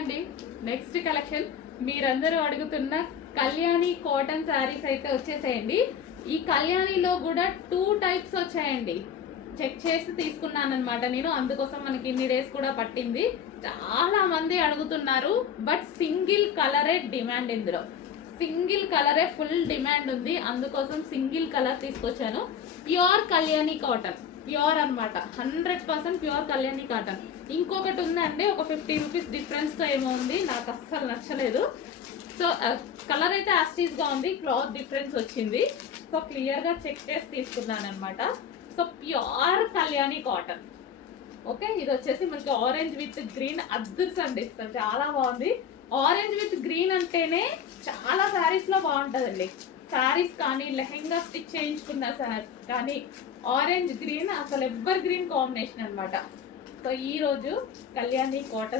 అండి, next collection మీరందరూ అడుగుతున్న కళ్యాణి కాటన్ శారీస్ అయితే వచ్చేసేయండి. ఈ కళ్యాణిలో కూడా 2 టైప్స్ వచ్చాయండి. చెక్ చేసి తీసుకున్నాను అనమాట నేను, అందుకోసం మనకి ఇన్ని డేస్ కూడా పట్టింది. చాలా మంది అడుగుతున్నారు, బట్ సింగిల్ కలరే డిమాండ్. ఇందులో సింగిల్ కలరే ఫుల్ డిమాండ్ ఉంది, అందుకోసం సింగిల్ కలర్ తీసుకొచ్చాను. ప్యూర్ కళ్యాణి కాటన్, ప్యూర్ అనమాట, 100% ప్యూర్ కళ్యాణి కాటన్. ఇంకొకటి ఉందండి, ఒక 50 రూపీస్ డిఫరెన్స్తో ఏమో ఉంది, నాకు అస్సలు నచ్చలేదు. సో కలర్ అయితే యాస్టీస్గా ఉంది, క్లాత్ డిఫరెన్స్ వచ్చింది. సో క్లియర్గా చెక్ చేసి తీసుకున్నాను అనమాట. So pure Kalyani cotton. Okay, ఇది వచ్చేసి మనకి ఆరెంజ్ విత్ గ్రీన్ అద్దుర్స్ అండి, చాలా బాగుంది. ఆరెంజ్ విత్ గ్రీన్ అంటేనే చాలా శారీస్లో బాగుంటుందండి. శారీస్ కానీ లెహెంగా స్టిచ్ చేయించుకున్న కానీ ఆరెంజ్ గ్రీన్ అసలు ఎవర్ గ్రీన్ కాంబినేషన్ అనమాట. సో ఈరోజు కళ్యాణి కాటన్